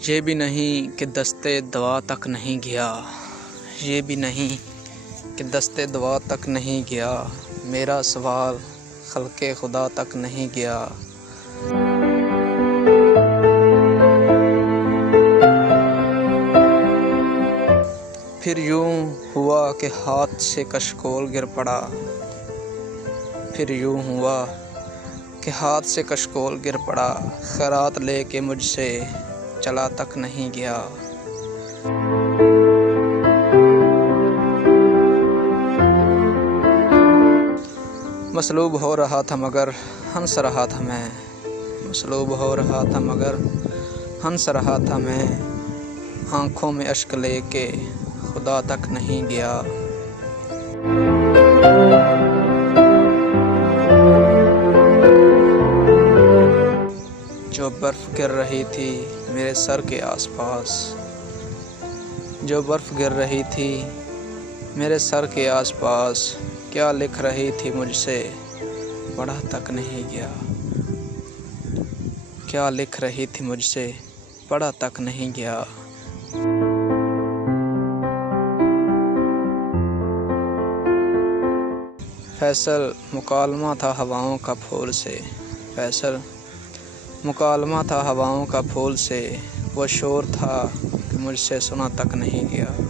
ये भी नहीं कि दस्ते दवा तक नहीं गया, ये भी नहीं कि दस्ते दवा तक नहीं गया, मेरा सवाल खल्क़े खुदा तक नहीं गया। फिर यूं हुआ कि हाथ से कशकोल गिर पड़ा, फिर यूं हुआ कि हाथ से कशकोल गिर पड़ा, खैरात लेके मुझसे चला तक नहीं गया। मसलूब हो रहा था मगर हंस रहा था मैं, मसलूब हो रहा था मगर हंस रहा था मैं, आँखों में अश्क लेके खुदा तक नहीं गया। जो बर्फ़ गिर रही थी मेरे सर के आसपास, जो बर्फ़ गिर रही थी मेरे सर के आसपास, क्या लिख रही थी मुझसे पढ़ा तक नहीं गया। क्या लिख रही थी मुझसे पढ़ा तक नहीं गया। फैसल मुकालमा था हवाओं का फूल से, फैसल मुकालमा था हवाओं का फूल से, वो शोर था कि मुझसे सुना तक नहीं गया।